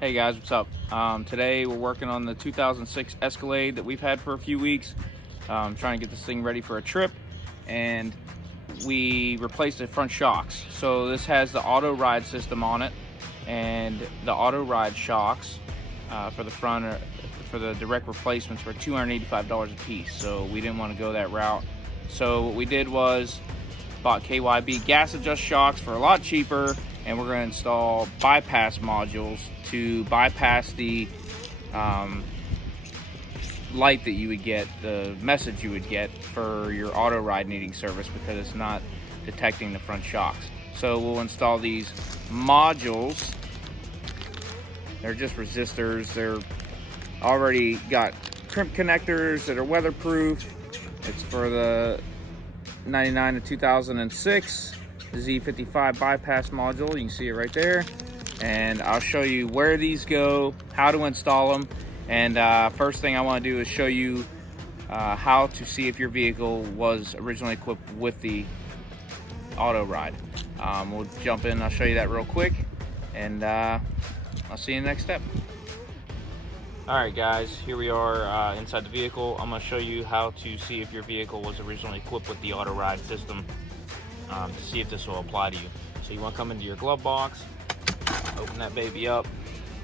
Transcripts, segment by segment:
Hey guys, what's up? Today we're working on the 2006 Escalade that we've had for a few weeks. Trying to get this thing ready for a trip, and we replaced the front shocks. So this has the auto ride system on it, and the auto ride shocks for the front for the direct replacements were $285 a piece. So we didn't want to go that route. So what we did was bought KYB gas adjust shocks for a lot cheaper, and we're going to install bypass modules to bypass the light that you would get, the message you would get for your auto ride needing service, because it's not detecting the front shocks. So we'll install these modules. They're just resistors. They're already got crimp connectors that are weatherproof. It's for the 99 to 2006 Z55 bypass module. You can see it right there, and I'll show you where these go, how to install them, and first thing I want to do is show you how to see if your vehicle was originally equipped with the auto ride. We'll jump in, I'll show you that real quick, and I'll see you in the next step. Alright guys, here we are inside the vehicle. I'm going to show you how to see if your vehicle was originally equipped with the auto ride system, to see if this will apply to you. So you want to come into your glove box, open that baby up,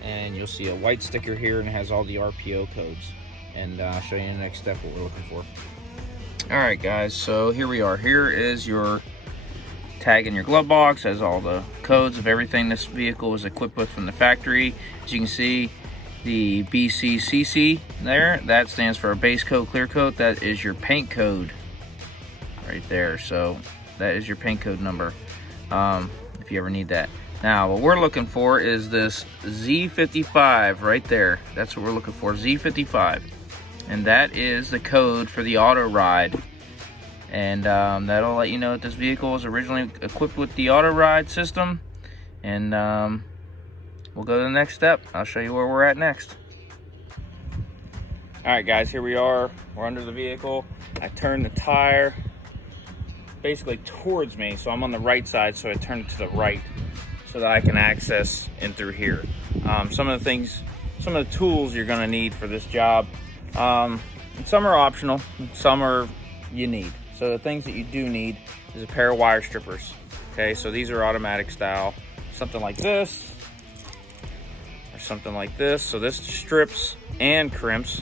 and you'll see a white sticker here, and it has all the RPO codes. And I'll show you in the next step what we're looking for. Alright guys, so here we are. Here is your tag in your glove box. It has all the codes of everything this vehicle was equipped with from the factory. As you can see, the BCCC there, that stands for a base coat, clear coat. That is your paint code right there. So that is your paint code number, if you ever need that. Now what we're looking for is this Z55 right there. That's what we're looking for, Z55, and that is the code for the auto ride. And that'll let you know that this vehicle was originally equipped with the auto ride system. And we'll go to the next step. I'll show you where we're at next. Alright guys, here we are. We're under the vehicle. I turned the tire basically towards me, so I'm on the right side, so I turned it to the right so that I can access in through here. Some of the tools you're going to need for this job, some are optional, some are you need. So the things that you do need is a pair of wire strippers. Okay, so these are automatic style, something like this or something like this. So this strips and crimps.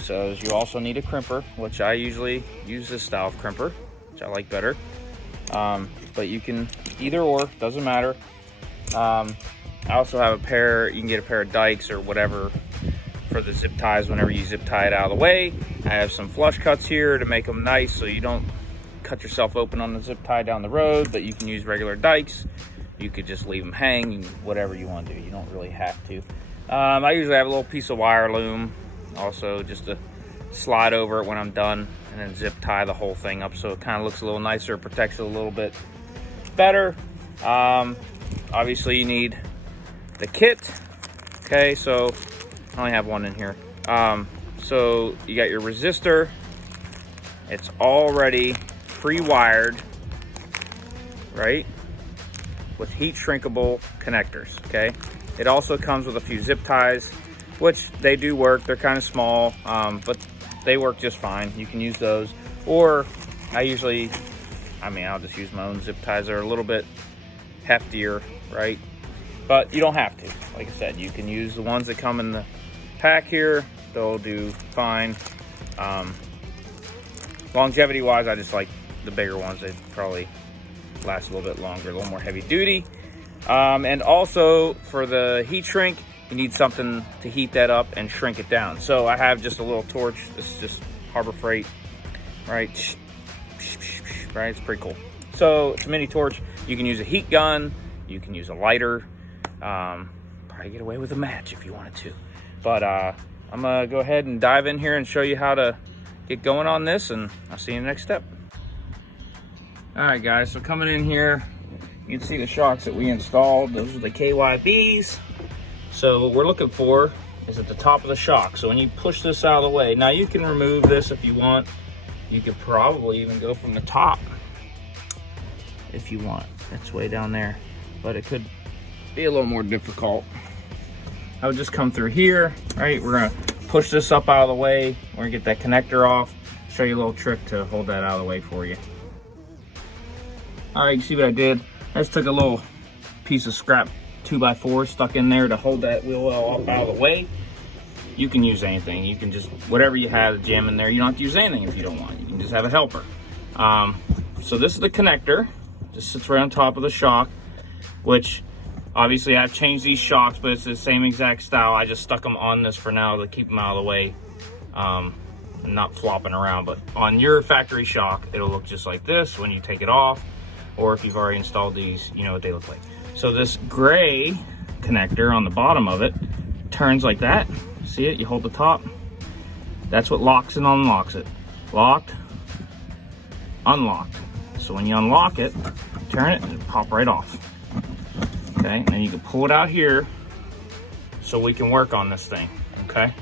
So you also need a crimper, which I usually use this style of crimper, which I like better. But you can either or, doesn't matter. I also have a pair, you can get a pair of dikes or whatever for the zip ties whenever you zip tie it out of the way. I have some flush cuts here to make them nice so you don't cut yourself open on the zip tie down the road, but you can use regular dikes. You could just leave them hang, whatever you want to do. You don't really have to. I usually have a little piece of wire loom also, just to slide over it when I'm done, and then zip tie the whole thing up so it kind of looks a little nicer, protects it a little bit better. Obviously you need the kit. Okay, so I only have one in here. So you got your resistor. It's already pre-wired, right, with heat shrinkable connectors. Okay, it also comes with a few zip ties, which they do work. They're kind of small, but they work just fine. You can use those, or I'll just use my own zip ties. They're a little bit heftier, right? But you don't have to. Like I said, you can use the ones that come in the pack here. They'll do fine. Longevity wise, I just like the bigger ones. They probably last a little bit longer, a little more heavy duty. And also for the heat shrink, you need something to heat that up and shrink it down. So I have just a little torch. This is just Harbor Freight, right? Right, it's pretty cool. So it's a mini torch. You can use a heat gun. You can use a lighter. Probably get away with a match if you wanted to. But I'm gonna go ahead and dive in here and show you how to get going on this, and I'll see you in the next step. All right guys, so coming in here, you can see the shocks that we installed. Those are the KYBs. So what we're looking for is at the top of the shock. So when you push this out of the way, now you can remove this if you want. You could probably even go from the top if you want. It's way down there, but it could be a little more difficult. I would just come through here, right? We're gonna push this up out of the way. We're gonna get that connector off. Show you a little trick to hold that out of the way for you. All right, you see what I did? I just took a little piece of scrap 2x4 stuck in there to hold that wheel well up out of the way. You can use anything. You can just, whatever you have to jam in there. You don't have to use anything if you don't want. You can just have a helper. So this is the connector. Just sits right on top of the shock, which obviously I've changed these shocks, but it's the same exact style. I just stuck them on this for now to keep them out of the way, and not flopping around. But on your factory shock, it'll look just like this when you take it off, or if you've already installed these, you know what they look like. So this gray connector on the bottom of it turns like that. See it? You hold the top. That's what locks and unlocks it. Locked, unlocked. So when you unlock it, turn it, and it'll pop right off. Okay, and you can pull it out here so we can work on this thing, okay?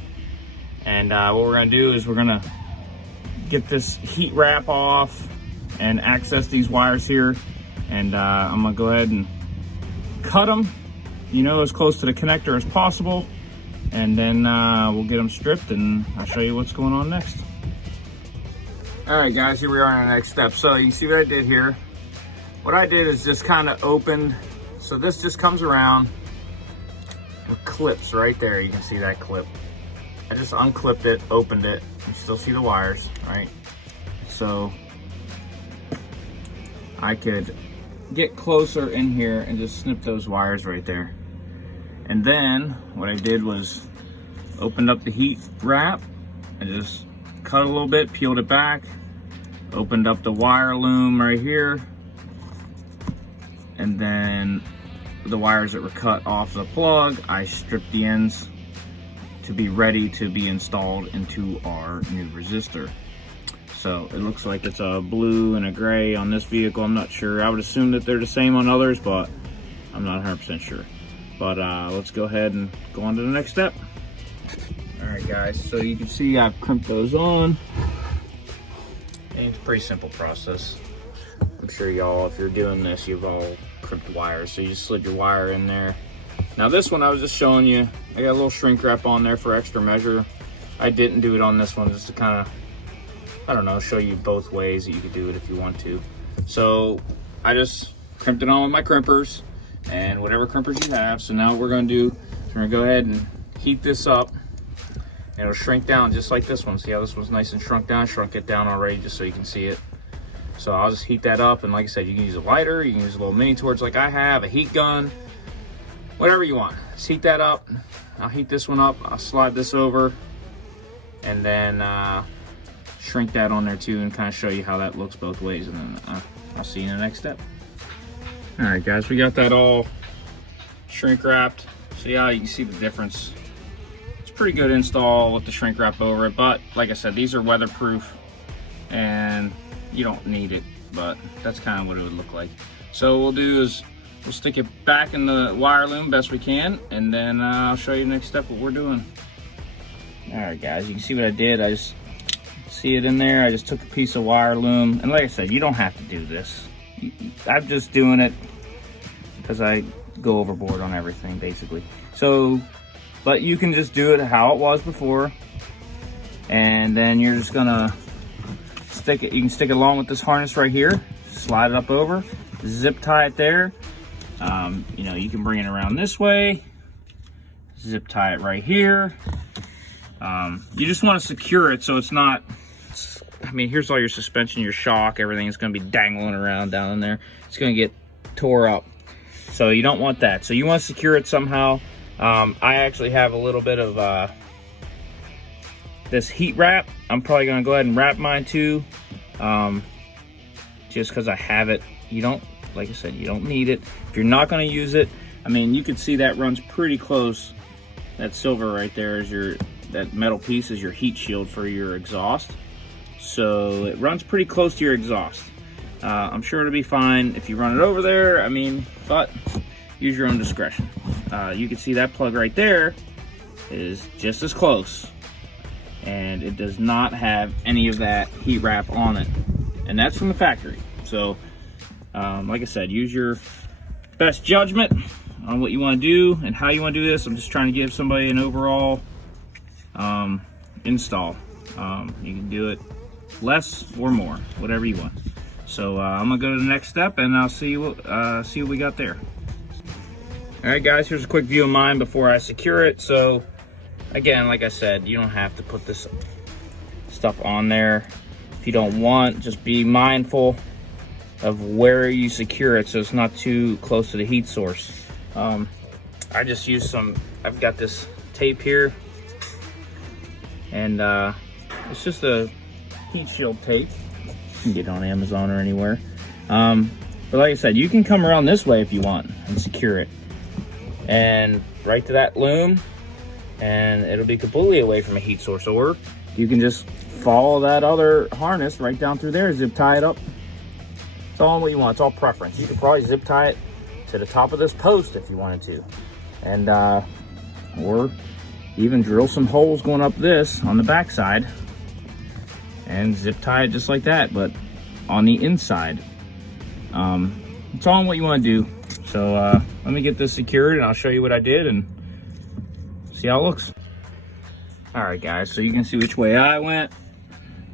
And what we're gonna do is we're gonna get this heat wrap off and access these wires here. And I'm gonna go ahead and cut them, you know, as close to the connector as possible. And then we'll get them stripped and I'll show you what's going on next. All right, guys, here we are on the next step. So you see what I did here? What I did is just kind of opened. So this just comes around with clips right there. You can see that clip. I just unclipped it, opened it. You still see the wires, right? So I could get closer in here and just snip those wires right there. And then what I did was opened up the heat wrap and just cut a little bit, peeled it back, opened up the wire loom right here, and then the wires that were cut off the plug, I stripped the ends to be ready to be installed into our new resistor. So it looks like it's a blue and a gray on this vehicle. I'm not sure. I would assume that they're the same on others, but I'm not 100% sure. But let's go ahead and go on to the next step. All right, guys, so you can see I've crimped those on. And it's a pretty simple process. I'm sure y'all, if you're doing this, you've all crimped wires. So you just slid your wire in there. Now this one I was just showing you, I got a little shrink wrap on there for extra measure. I didn't do it on this one just to kind of, I don't know, show you both ways that you could do it if you want to. So I just crimped it on with my crimpers and whatever crimpers you have. So now what we're gonna do is we're gonna go ahead and heat this up. And it'll shrink down just like this one. See how this one's nice and shrunk down? Shrunk it down already just so you can see it. So I'll just heat that up, and like I said, you can use a lighter, you can use a little mini torch like I have, a heat gun, whatever you want. Just heat that up. I'll heat this one up, I'll slide this over, and then shrink that on there too and kind of show you how that looks both ways, and then I'll see you in the next step. All right, guys, we got that all shrink wrapped. So yeah, you can see the difference. It's pretty good install with the shrink wrap over it, but like I said, these are weatherproof and you don't need it, but that's kind of what it would look like. So what we'll do is we'll stick it back in the wire loom best we can, and then I'll show you the next step what we're doing. All right, guys, you can see what I did. I just see it in there. I just took a piece of wire loom, and like I said, you don't have to do this. I'm just doing it because I go overboard on everything basically. So, but you can just do it how it was before, and then you're just gonna stick it. You can stick it along with this harness right here, slide it up over, zip tie it there. You know, you can bring it around this way, zip tie it right here. You just want to secure it so it's not, I mean, here's all your suspension, your shock, everything is going to be dangling around down in there. It's going to get tore up. So you don't want that. So you want to secure it somehow. I actually have a little bit of this heat wrap. I'm probably going to go ahead and wrap mine too, just because I have it. You don't, like I said, you don't need it. If you're not going to use it, I mean, you can see that runs pretty close. That silver right there is your, that metal piece is your heat shield for your exhaust. So it runs pretty close to your exhaust. I'm sure it'll be fine if you run it over there. I mean, but use your own discretion. You can see that plug right there is just as close, and it does not have any of that heat wrap on it, and that's from the factory. So like I said, use your best judgment on what you want to do and how you want to do this. I'm just trying to give somebody an overall install. You can do it less or more, whatever you want. So I'm gonna go to the next step, and I'll see what we got there. All right, guys, here's a quick view of mine before I secure it. So again, like I said, you don't have to put this stuff on there if you don't want. Just be mindful of where you secure it so it's not too close to the heat source. I just use I've got this tape here, and it's just a heat shield tape. You can get it on Amazon or anywhere. But like I said, you can come around this way if you want and secure it, and right to that loom, and it'll be completely away from a heat source. Or you can just follow that other harness right down through there, zip tie it up. It's all what you want. It's all preference. You could probably zip tie it to the top of this post if you wanted to, and or even drill some holes going up this on the back side and zip tie it just like that, but on the inside. It's all what you want to do. So let me get this secured, and I'll show you what I did and see how it looks. All right, guys, so you can see which way I went.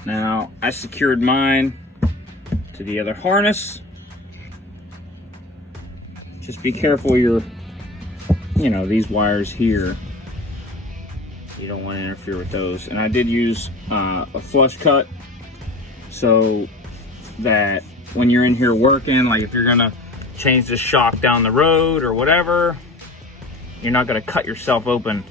Now I secured mine to the other harness. Just be careful these wires here. You don't want to interfere with those. And I did use a flush cut so that when you're in here working, like if you're gonna change the shock down the road or whatever, you're not gonna cut yourself open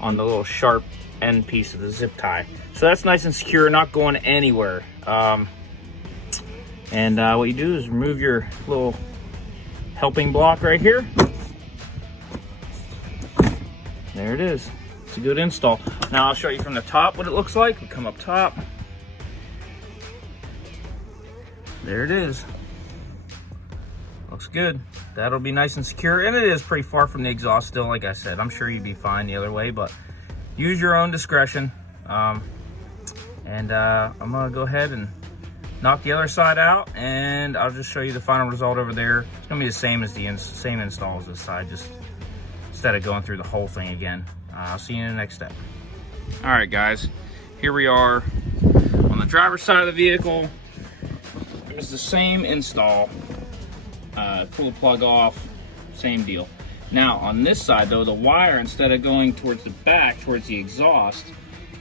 on the little sharp end piece of the zip tie. So that's nice and secure, not going anywhere. And what you do is remove your little helping block right here. There it is. It's a good install. Now I'll show you from the top what it looks like. We come up top. There it is. Looks good. That'll be nice and secure, and it is pretty far from the exhaust still. Like I said, I'm sure you'd be fine the other way, but use your own discretion. I'm gonna go ahead and knock the other side out, and I'll just show you the final result over there. It's gonna be the same as the same install as this side, just instead of going through the whole thing again. I'll see you in the next step. All right, guys, here we are on the driver's side of the vehicle. It was the same install. Pull the plug off, same deal. Now on this side though, the wire, instead of going towards the back, towards the exhaust,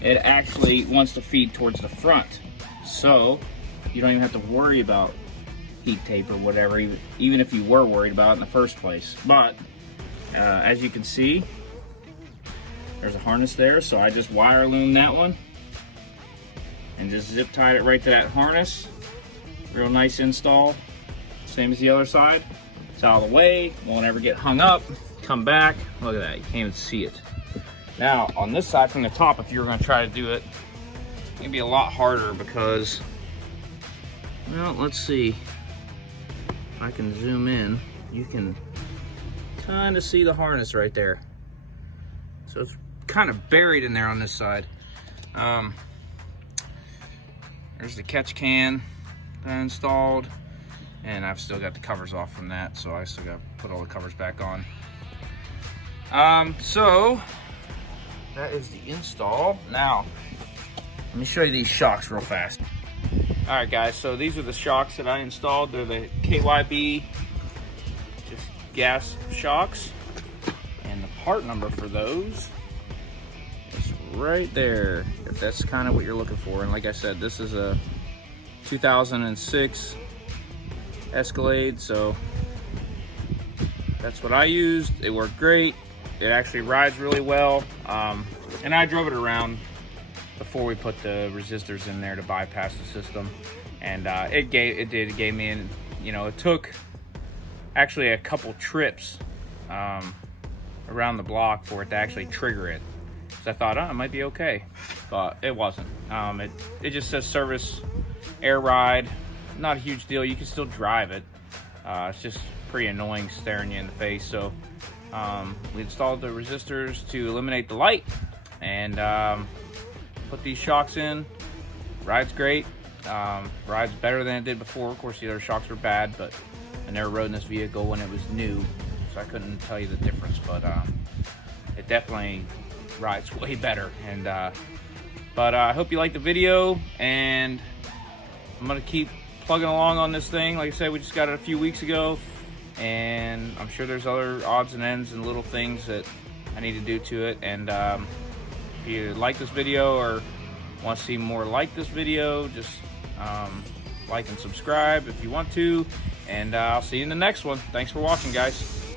it actually wants to feed towards the front. So you don't even have to worry about heat tape or whatever, even if you were worried about it in the first place. But as you can see, there's a harness there, so I just wire loom that one and just zip tied it right to that harness. Real nice install, same as the other side. It's out of the way, won't ever get hung up. Come back, look at that, you can't even see it. Now on this side from the top, if you were going to try to do it, it's going to be a lot harder because, well, let's see if I can zoom in. You can kind of see the harness right there. So it's kind of buried in there on this side. There's the catch can that I installed, and I've still got the covers off from that, so I still got to put all the covers back on. So that is the install. Now let me show you these shocks real fast. All right, guys, so these are the shocks that I installed. They're the KYB just gas shocks, and the part number for those is right there, if that's kind of what you're looking for. And like I said, this is a 2006 Escalade, so that's what I used. It worked great. It actually rides really well, and I drove it around before we put the resistors in there to bypass the system, and it gave me an, it took actually a couple trips around the block for it to actually trigger it. So I thought, it might be okay, but it wasn't. It just says service air ride. Not a huge deal. You can still drive it. It's just pretty annoying staring you in the face. So we installed the resistors to eliminate the light, and put these shocks in. Rides great. Rides better than it did before. Of course, the other shocks were bad, but I never rode in this vehicle when it was new. so I couldn't tell you the difference, but it definitely rides way better. And but I hope you liked the video, and I'm gonna keep plugging along on this thing. Like I said, we just got it a few weeks ago, and I'm sure there's other odds and ends and little things that I need to do to it. And if you like this video or want to see more like this video, just like and subscribe if you want to, and I'll see you in the next one. Thanks for watching, guys.